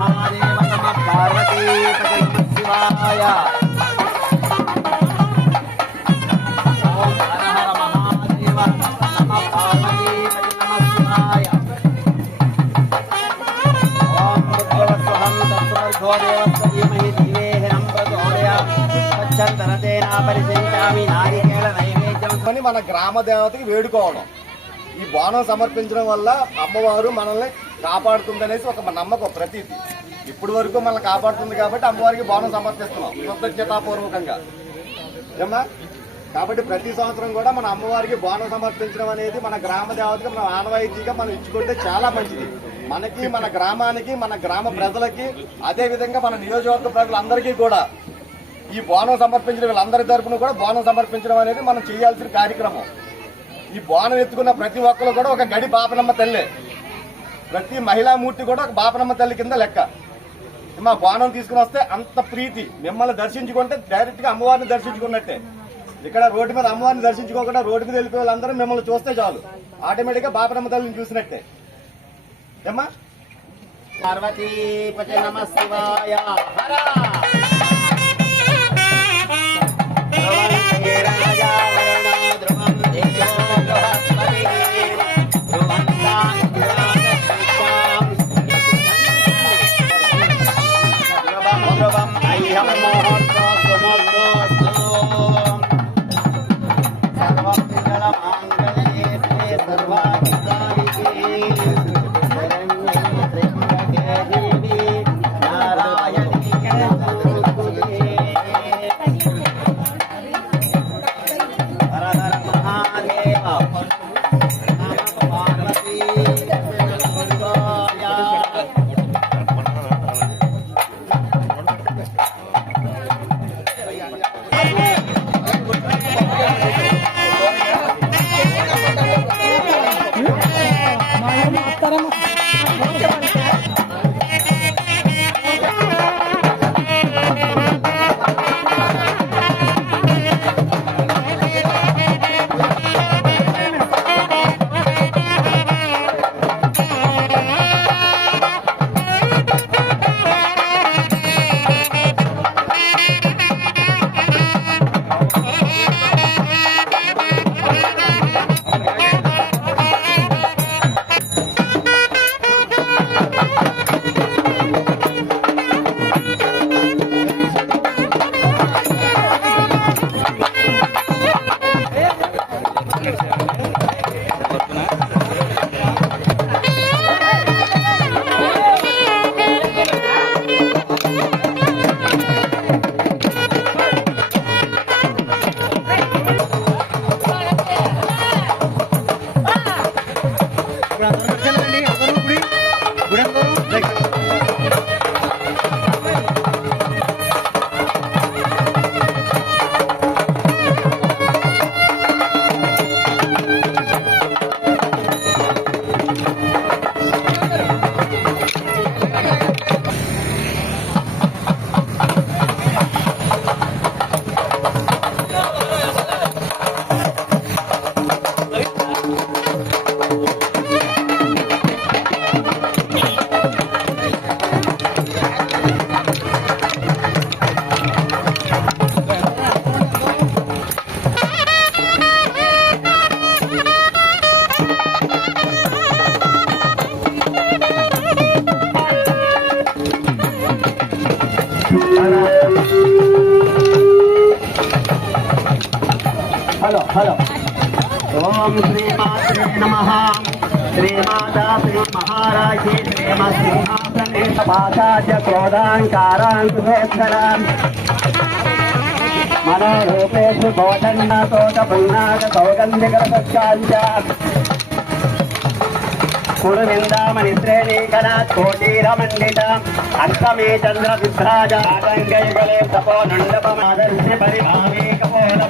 महादेव नमः पार्वती पते शिवाय। ओम हर हर महादेव नमः पार्वती पते नमः शिवाय। ओम भूर्भुवस्सुहं तत्सवितुर्भर्गो देवस्य धीमहि धियो यो नः प्रचोदयात्। स्वच्छन्दनतेन परिषिञ्चामि नारिकेल नैवेद्యం అని మన గ్రామ దేవతకి వేడుకోవడం. ఈ బోనం సమర్పించడం వల్ల అమ్మవారు మనల్ని కాపాడుతుందనేసి ఒక నమ్మకం ప్రతీతి. ఇప్పటి వరకు మనల్ని కాపాడుతుంది కాబట్టి అమ్మవారికి బోనం సమర్పిస్తున్నాం కృతజ్ఞతాపూర్వకంగా ఏమా. కాబట్టి ప్రతి సంవత్సరం కూడా మన అమ్మవారికి బోనం సమర్పించడం అనేది మన గ్రామ దేవతకి మన ఆనవాయితీగా మనం ఇచ్చుకుంటే చాలా మంచిది. మనకి, మన గ్రామానికి, మన గ్రామ ప్రజలకి, అదేవిధంగా మన నియోజకవర్గ ప్రజలందరికీ కూడా ఈ బోనం సమర్పించడం, వీళ్ళందరి తరపున కూడా బోనం సమర్పించడం అనేది మనం చేయాల్సిన కార్యక్రమం. ఈ బోనం ఎత్తుకున్న ప్రతి ఒక్కరు కూడా ఒక గడి బాపనమ్మ తల్లి, ప్రతి మహిళామూర్తి కూడా ఒక బాపనమ్మ తల్లి కింద లెక్క. మా బోనం తీసుకుని వస్తే అంత ప్రీతి. మిమ్మల్ని దర్శించుకుంటే డైరెక్ట్ గా అమ్మవారిని దర్శించుకున్నట్టే. ఇక్కడ రోడ్డు మీద అమ్మవారిని దర్శించుకోకుండా రోడ్డు మీద వెళ్ళిపోయే వాళ్ళందరూ మిమ్మల్ని చూస్తే చాలు, ఆటోమేటిక్ గా బాపనమ్మ తల్లిని చూసినట్టే ఏమ్మా. పార్వతీ పతే నమః శివాయ. హర హలో హలో. ఓం శ్రీమాత్రే నమః. శ్రీమాతా శ్రీ మహారాజీ శ్రీమత్సింహాసనేశపాచార్య క్రోధాంకారాంకుశోత్తరాం మనోరూపేషు గోదండతోటపున్నాగ సౌగంధికరసస్కాంచ కురువిందామణి శ్రేణీకరాత్ కోటీరమండిత అష్టమే చంద్ర విభ్రాజ ఆటంకయుగలే తపో నండపమాదర్శి పరిభావే కపోల